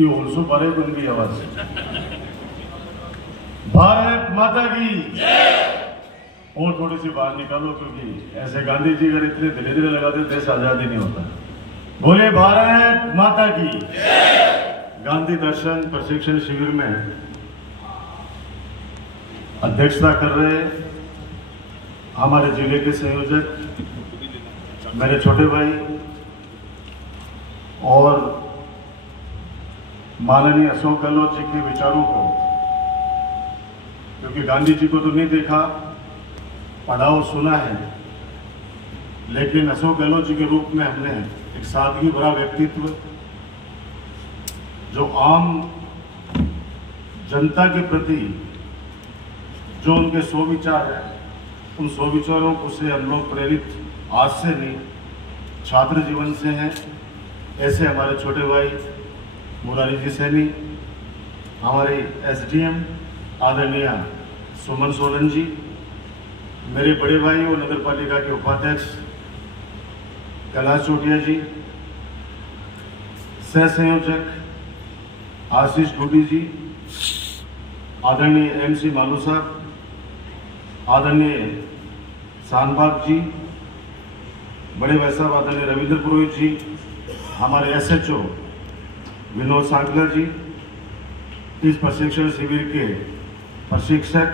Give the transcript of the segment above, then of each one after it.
ये ओलसो पारे उनकी आवाज। भारत माता की और थोड़ी सी बाहर निकालो, क्योंकि ऐसे गांधी जी अगर इतने धीरे धीरे लगाते देश आजाद ही नहीं होता। बोले भारत माता की। गांधी दर्शन प्रशिक्षण शिविर में अध्यक्षता कर रहे हमारे जिले के संयोजक मेरे छोटे भाई और माननीय अशोक गहलोत जी के विचारों को, क्योंकि गांधी जी को तो नहीं देखा, पढ़ा और सुना है, लेकिन अशोक गहलोत जी के रूप में हमने एक सादगी भरा व्यक्तित्व जो आम जनता के प्रति जो उनके 100 विचार है, उन 100 विचारों को से हम लोग प्रेरित आज से नहीं छात्र जीवन से हैं। ऐसे हमारे छोटे भाई मुरारी जी सैनी, हमारे एसडीएम आदरणीय सुमन सोलन जी, मेरे बड़े भाई और नगर पालिका के उपाध्यक्ष कैलाश चोटिया जी, सह संयोजक आशीष डूडी जी, आदरणीय एमसी मालू साहब, आदरणीय शानबाग जी, बड़े भाई साहब आदरणीय रविंद्र पुरोहित जी, हमारे एसएचओ विनोद सांगला जी, इस प्रशिक्षण शिविर के प्रशिक्षक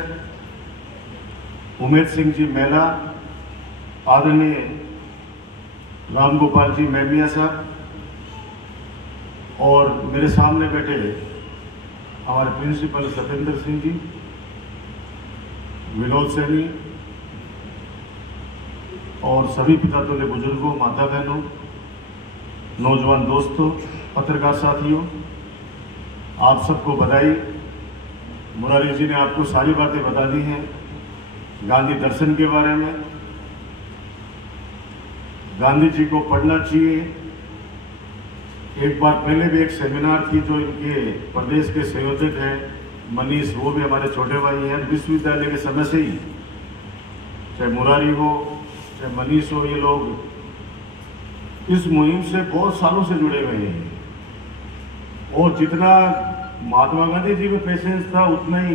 उमेद सिंह जी मेला, आदरणीय राम गोपाल जी मेमिया साहब, और मेरे सामने बैठे हमारे प्रिंसिपल सत्येंद्र सिंह जी, विनोद सैनी और सभी पिता तुल्य बुजुर्गों, माता बहनों, नौजवान दोस्तों, पत्रकार साथियों, आप सबको बधाई। मुरारी जी ने आपको सारी बातें बता दी हैं गांधी दर्शन के बारे में। गांधी जी को पढ़ना चाहिए। एक बार पहले भी एक सेमिनार थी जो इनके प्रदेश के संयोजक हैं मनीष, वो भी हमारे छोटे भाई हैं, विश्वविद्यालय के समय से ही, चाहे मुरारी हो चाहे मनीष हो, ये लोग इस मुहिम से बहुत सालों से जुड़े हुए हैं। और जितना महात्मा गांधी जी में पेशेंस था, उतना ही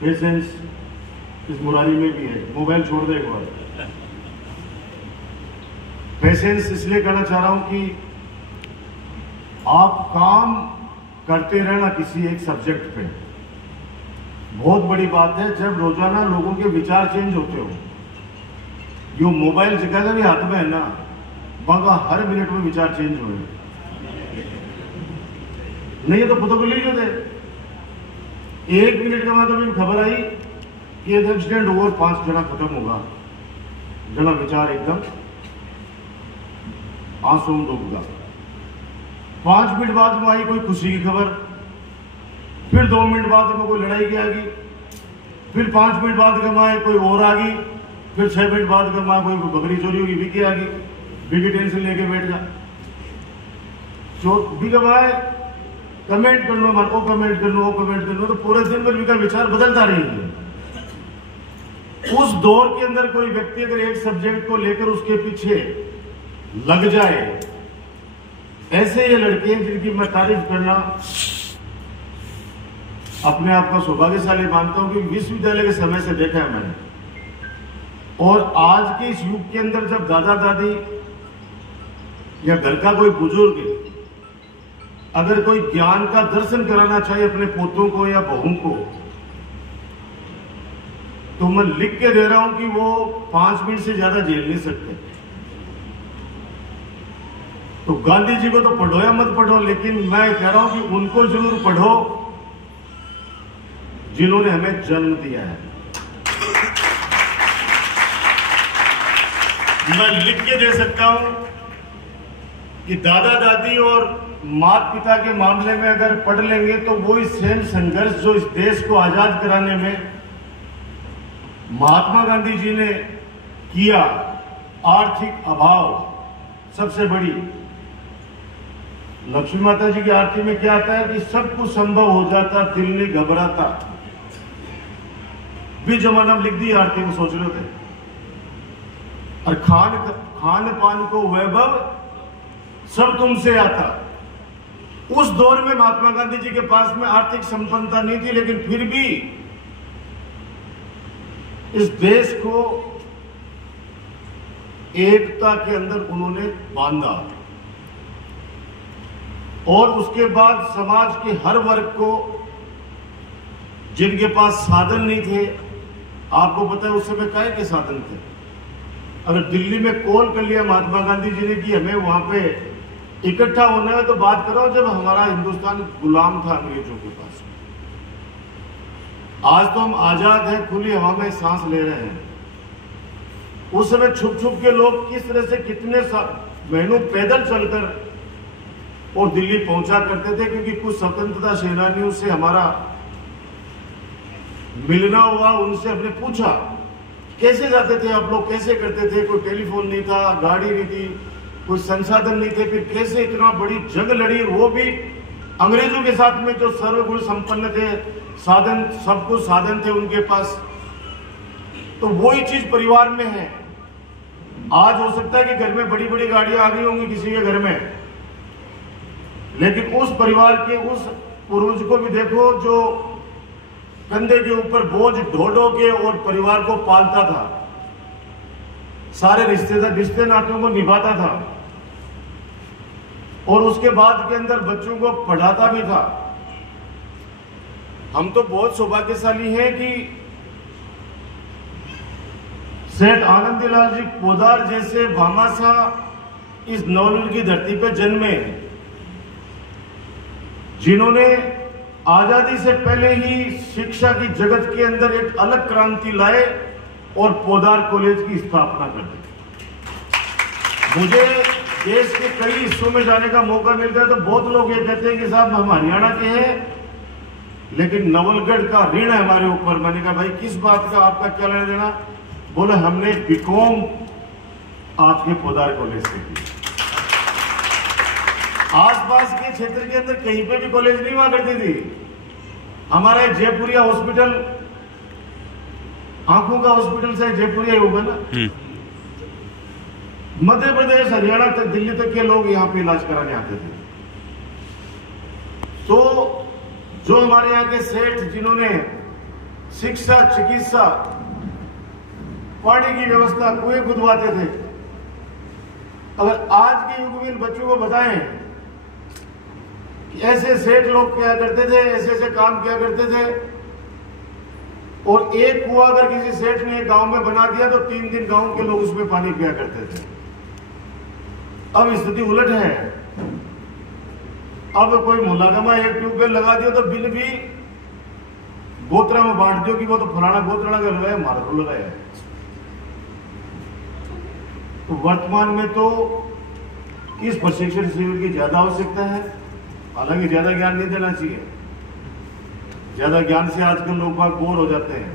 पेशेंस इस मुरारी में भी है। मोबाइल छोड़ दे एक बार। पेशेंस इसलिए कहना चाह रहा हूं कि आप काम करते रहना किसी एक सब्जेक्ट पे, बहुत बड़ी बात है जब रोजाना लोगों के विचार चेंज होते हो। यो मोबाइल जितना भी हाथ में है ना, वहां हर मिनट में विचार चेंज हो रहे नहीं है तो पता को लीजिए थे। 1 मिनट के बाद अभी खबर आई कि एक एक्सीडेंट हुआ और 5 जना खत्म होगा, जना विचार एकदम आंसू में डूबगा। 5 मिनट बाद में आई कोई खुशी की खबर, फिर 2 मिनट बाद में कोई लड़ाई की आ गई, फिर 5 मिनट बाद कमाए कोई और आ गई, फिर 6 मिनट बाद कमा कोई बकरी चोरी होगी, बिकी आ गई, बिकी टेंशन लेके बैठ जा। जो भी कमाए कमेंट कर लो, वो कमेंट कर लो, वो कमेंट कर लो, तो पूरे दिन भर का विचार बदलता रही है। उस दौर के अंदर कोई व्यक्ति अगर एक सब्जेक्ट को लेकर उसके पीछे लग जाए, ऐसे ये लड़के जिनकी मैं तारीफ करना अपने आप का सौभाग्यशाली मानता हूं कि विश्वविद्यालय के समय से देखा है मैंने। और आज के इस युग के अंदर जब दादा दादी या घर का कोई बुजुर्ग अगर कोई ज्ञान का दर्शन कराना चाहिए अपने पोतों को या बहू को, तो मैं लिख के दे रहा हूं कि वो 5 मिनट से ज्यादा झेल नहीं सकते। तो गांधी जी को तो पढ़ो या मत पढ़ो, लेकिन मैं कह रहा हूं कि उनको जरूर पढ़ो जिन्होंने हमें जन्म दिया है। मैं लिख के दे सकता हूं कि दादा दादी और माता पिता के मामले में अगर पढ़ लेंगे तो वो इस सेम संघर्ष जो इस देश को आजाद कराने में महात्मा गांधी जी ने किया, आर्थिक अभाव सबसे बड़ी, लक्ष्मी माता जी की आरती में क्या आता है कि सब कुछ संभव हो जाता, दिल नहीं घबराता, भी जमाना लिख दी आरती में, सोच रहे थे। और खान पान को वैभव सब तुमसे आता, उस दौर में महात्मा गांधी जी के पास में आर्थिक संपन्नता नहीं थी, लेकिन फिर भी इस देश को एकता के अंदर उन्होंने बांधा और उसके बाद समाज के हर वर्ग को, जिनके पास साधन नहीं थे, आपको पता है उस समय काहे के साधन थे, अगर दिल्ली में कॉल कर लिया महात्मा गांधी जी ने कि हमें वहां पे इकट्ठा होना है तो बात करो, जब हमारा हिंदुस्तान गुलाम था अंग्रेजों के पास। आज तो हम आजाद हैं, खुली हवा में सांस ले रहे हैं। उस समय छुप छुप के लोग किस तरह से कितने महीनों पैदल चलकर और दिल्ली पहुंचा करते थे, क्योंकि कुछ स्वतंत्रता सेनानियों से हमारा मिलना हुआ, उनसे हमने पूछा कैसे जाते थे आप लोग, कैसे करते थे, कोई टेलीफोन नहीं था, गाड़ी नहीं थी, कोई संसाधन नहीं थे, फिर कैसे इतना बड़ी जंग लड़ी, वो भी अंग्रेजों के साथ में जो सर्वगुण संपन्न थे, साधन सब कुछ साधन थे उनके पास। तो वही चीज परिवार में है। आज हो सकता है कि घर में बड़ी बड़ी गाड़ियां आ गई होंगी किसी के घर में, लेकिन उस परिवार के उस पूर्वज को भी देखो जो कंधे के ऊपर बोझ ढो ढो के और परिवार को पालता था, सारे रिश्ते नातों को निभाता था और उसके बाद के अंदर बच्चों को पढ़ाता भी था। हम तो बहुत सौभाग्यशाली हैं कि सेठ आनंदीलाल जी पोदार जैसे भामाशाह इस नवलुल की धरती पर जन्मे, जिन्होंने आजादी से पहले ही शिक्षा की जगत के अंदर एक अलग क्रांति लाए और पोदार कॉलेज की स्थापना कर दी। मुझे देश के कई हिस्सों में जाने का मौका मिलता है तो बहुत लोग ये कहते हैं कि साहब हम हरियाणा के हैं, लेकिन नवलगढ़ का ऋण है हमारे ऊपर। मैंने कहा भाई किस बात का, आपका क्या लेना देना? बोले हमने बीकॉम आपके पोदार कॉलेज से की। आसपास के क्षेत्र के अंदर कहीं पे भी कॉलेज नहीं हुआ करती थी। हमारा जयपुरिया हॉस्पिटल, आंखों का हॉस्पिटल से जयपुरिया होगा ना, मध्य प्रदेश हरियाणा तक दिल्ली तक के लोग यहाँ पे इलाज कराने आते थे। तो जो हमारे यहाँ के सेठ जिन्होंने शिक्षा, चिकित्सा, पानी की व्यवस्था, कुएं खुदवाते थे, अगर आज के युग में बच्चों को बताएं कि ऐसे सेठ लोग क्या करते थे, ऐसे ऐसे काम क्या करते थे, और एक कुआं अगर किसी सेठ ने गांव में बना दिया तो 3 दिन गांव के लोग उसमें पानी पिया करते थे। अब स्थिति उलट है। अब कोई मुलाजमा एक ट्यूबवेल लगा दिया तो बिल भी गोत्रा में बांट दियो कि वो तो फलाना गोत्रा का लगाया, हमारा को लगाया। तो वर्तमान में तो इस प्रशिक्षण शिविर की ज्यादा आवश्यकता है। हालांकि ज्यादा ज्ञान नहीं देना चाहिए, ज्यादा ज्ञान से आजकल लोग बाग बोर हो जाते हैं,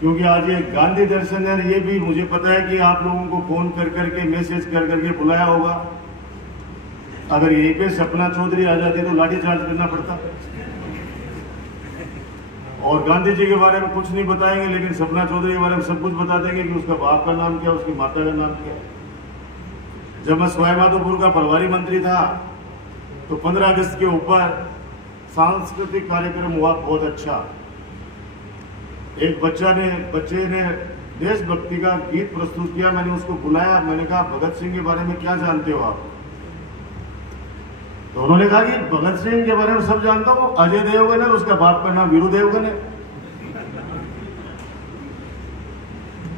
क्योंकि आज ये गांधी दर्शन है। ये भी मुझे पता है कि आप लोगों को फोन कर करके, मैसेज कर करके बुलाया होगा। अगर यहीं पे सपना चौधरी आ जाती तो लाठी चार्ज करना पड़ता। और गांधी जी के बारे में कुछ नहीं बताएंगे, लेकिन सपना चौधरी के बारे में सब कुछ बता देंगे कि उसका बाप का नाम क्या, उसकी माता का नाम क्या। जब मैं सवाई माधोपुर का प्रभारी मंत्री था तो 15 अगस्त के ऊपर सांस्कृतिक कार्यक्रम हुआ बहुत अच्छा। एक बच्चे ने देशभक्ति का गीत प्रस्तुत किया। मैंने उसको बुलाया, मैंने कहा भगत सिंह के बारे में क्या जानते हो आप? तो उन्होंने कहा कि भगत सिंह के बारे में सब जानता हूं, अजय देवगन है, उसका बाप का नाम वीरू देवगन है।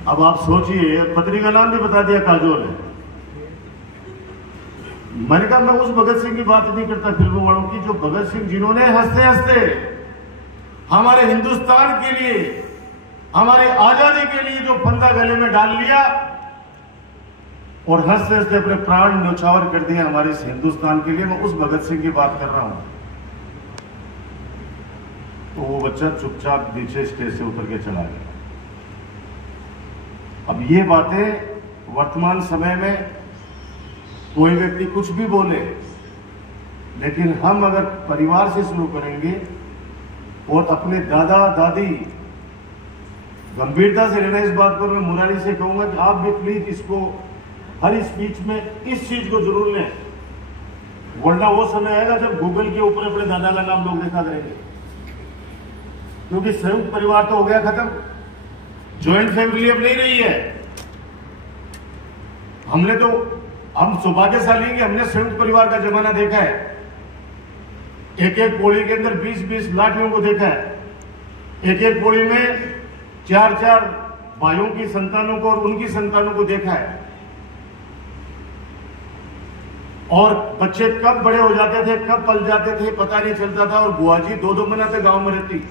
अब आप सोचिए, पत्नी का नाम भी बता दिया, काजोल है। मैंने कहा मैं उस भगत सिंह की बात नहीं करता फिल्मों वालों की, जो भगत सिंह जिन्होंने हंसते हंसते हमारे हिंदुस्तान के लिए, हमारे आजादी के लिए जो फंदा गले में डाल लिया और हंसते हंसते अपने प्राण न्यौछावर कर दिए हमारे इस हिंदुस्तान के लिए, मैं उस भगत सिंह की बात कर रहा हूं। तो वो बच्चा चुपचाप नीचे स्टेज से उतर के चला गया। अब ये बातें वर्तमान समय में कोई व्यक्ति कुछ भी बोले, लेकिन हम अगर परिवार से शुरू करेंगे और अपने दादा दादी गंभीरता से लेना इस बात पर, मैं मुरारी से कहूंगा कि आप भी प्लीज इसको हर स्पीच में इस चीज को जरूर लें। वरना वो समय आएगा जब गूगल के ऊपर अपने दादा का नाम लोग लिखा करेंगे, क्योंकि संयुक्त परिवार तो हो गया खत्म, ज्वाइंट फैमिली अब नहीं रही है। हम सौभाग्यशाली हैं कि हमने संयुक्त परिवार का जमाना देखा है। एक एक पौड़ी के अंदर 20-20 लाठियों को देखा है। एक एक पौड़ी में 4-4 भाइयों की संतानों को और उनकी संतानों को देखा है। और बच्चे कब बड़े हो जाते थे, कब पल जाते थे, पता नहीं चलता था। और बुआ जी 2-2 महीने तक गांव में रहती।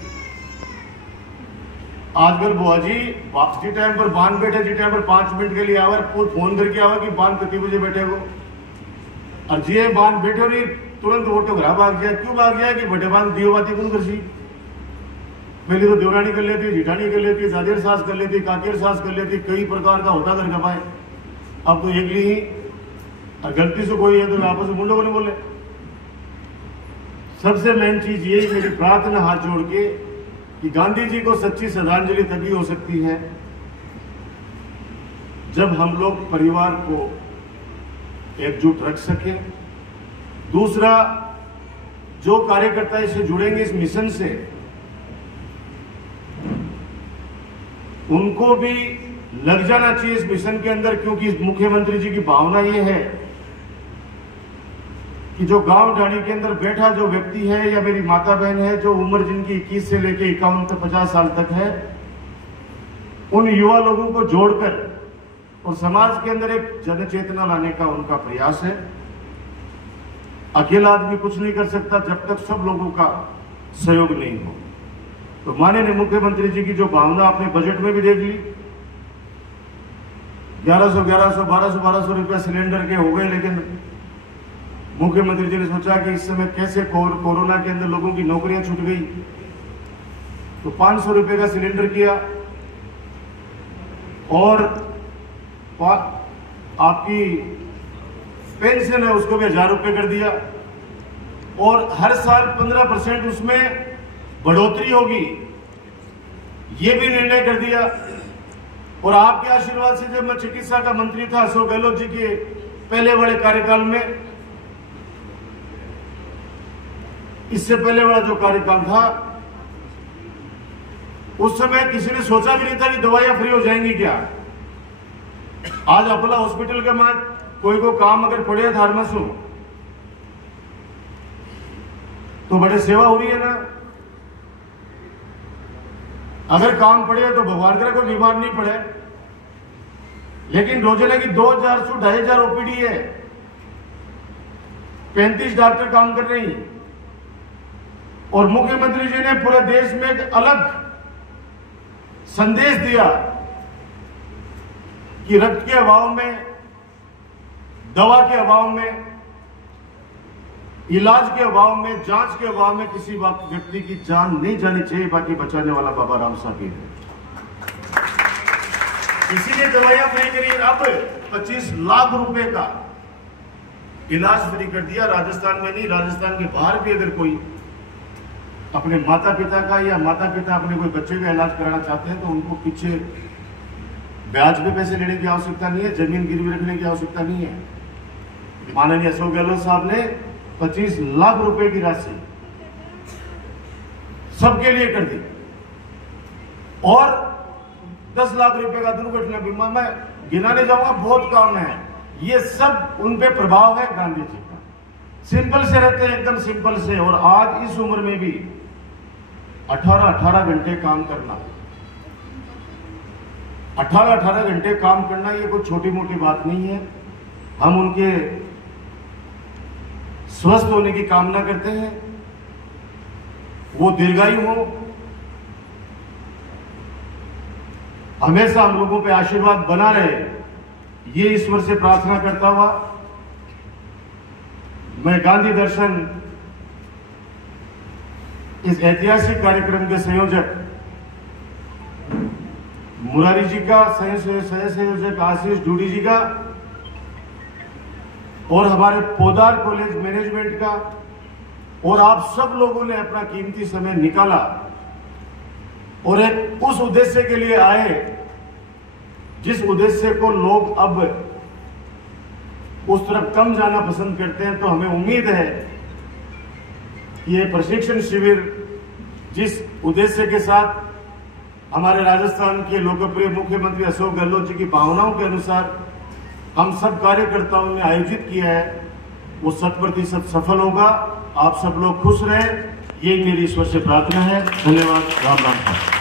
आजकल बुआ जी जी टाइम पर बांध बैठे, जी टाइम पर 5 मिनट के लिए आवर फोन करके आवा कि बांध कितने बजे बैठे हो, और जी बांध बैठे नहीं तुरंत ऑटो घर भाग गया। क्यों भाग गया कि बड़े बांध दियो बाती कौन कर सी। पहले तो देवरानी कर लेती, जिठानी कर लेती, दादेर सास कर लेती, काकेर सास कर लेती, कई प्रकार का होता घर कमाए। अब तो एक ही, और गलती से कोई है तो आपस में मुंडो को नहीं बोले। सबसे मेन चीज यही मेरी प्रार्थना हाथ जोड़ के कि गांधी जी को सच्ची श्रद्धांजलि तभी हो सकती है जब हम लोग परिवार को एकजुट रख सके। दूसरा, जो कार्यकर्ता इससे जुड़ेंगे इस मिशन से, उनको भी लग जाना चाहिए इस मिशन के अंदर, क्योंकि मुख्यमंत्री जी की भावना यह है कि जो गांव ढाणी के अंदर बैठा जो व्यक्ति है या मेरी माता बहन है, जो उम्र जिनकी 21 से लेकर 51 तक 50 साल तक है, उन युवा लोगों को जोड़कर और समाज के अंदर एक जन चेतना लाने का उनका प्रयास है। अकेला आदमी कुछ नहीं कर सकता जब तक सब लोगों का सहयोग नहीं हो। तो माननीय मुख्यमंत्री जी की जो भावना आपने बजट में भी देख ली, 1100, 1200 रुपया सिलेंडर के हो गए, लेकिन मुख्यमंत्री जी ने सोचा कि इस समय कैसे कोरोना के अंदर लोगों की नौकरियां छूट गई, तो 500 रुपए का सिलेंडर किया और आपकी पेंशन है उसको भी 1000 रुपए कर दिया, और हर साल 15% उसमें बढ़ोतरी होगी, ये भी निर्णय कर दिया। और आपके आशीर्वाद से जब मैं चिकित्सा का मंत्री था अशोक गहलोत जी के पहले वाले कार्यकाल में, इससे पहले वाला जो कार्यकाल था, उस समय किसी ने सोचा भी नहीं था कि दवाइयां फ्री हो जाएंगी क्या। आज अपोलो हॉस्पिटल के में कोई को काम अगर पड़े धार्मसु तो बड़े सेवा हो रही है ना। अगर काम पड़े तो भगवान करे कोई बीमार नहीं पड़े, लेकिन रोजाना की 2000 से 2500 ओपीडी है, 35 डॉक्टर काम कर रही हैं। और मुख्यमंत्री जी ने पूरे देश में एक अलग संदेश दिया कि रक्त के अभाव में, दवा के अभाव में, इलाज के अभाव में, जांच के अभाव में किसी व्यक्ति की जान नहीं जानी चाहिए, बाकी बचाने वाला बाबा राम साहब है। इसीलिए दवाइयां फ्री करी। अब 25 लाख रुपए का इलाज फ्री कर दिया। राजस्थान में नहीं, राजस्थान के बाहर भी अगर कोई अपने माता पिता का या माता पिता अपने कोई बच्चे का इलाज कराना चाहते हैं तो उनको पीछे ब्याज पे पैसे लेने की आवश्यकता नहीं है, जमीन गिरवी रखने की आवश्यकता नहीं है। माननीय अशोक गहलोत साहब ने 25 लाख रुपए की राशि सबके लिए कर दी, और 10 लाख रुपए का दुर्घटना बीमा मैं गिनाने जाऊंगा, बहुत काम है। ये सब उन पे प्रभाव है गांधी जी का। सिंपल से रहते हैं, एकदम सिंपल से। और आज इस उम्र में भी 18 घंटे काम करना, 18 घंटे काम करना, ये कोई छोटी मोटी बात नहीं है। हम उनके स्वस्थ होने की कामना करते हैं, वो दीर्घायु हो, हमेशा हम लोगों पे आशीर्वाद बना रहे, ये ईश्वर से प्रार्थना करता हुआ मैं गांधी दर्शन इस ऐतिहासिक कार्यक्रम के संयोजक मुरारी जी का, सह संयोजक आशीष डूडी जी का, और हमारे पोदार कॉलेज मैनेजमेंट का, और आप सब लोगों ने अपना कीमती समय निकाला और एक उस उद्देश्य के लिए आए जिस उद्देश्य को लोग अब उस तरफ कम जाना पसंद करते हैं। तो हमें उम्मीद है कि ये प्रशिक्षण शिविर जिस उद्देश्य के साथ हमारे राजस्थान के लोकप्रिय मुख्यमंत्री अशोक गहलोत जी की भावनाओं के अनुसार हम सब कार्यकर्ताओं ने आयोजित किया है, वो 100% सफल होगा। आप सब लोग खुश रहे, यही मेरी ईश्वर से प्रार्थना है। धन्यवाद। राम राम।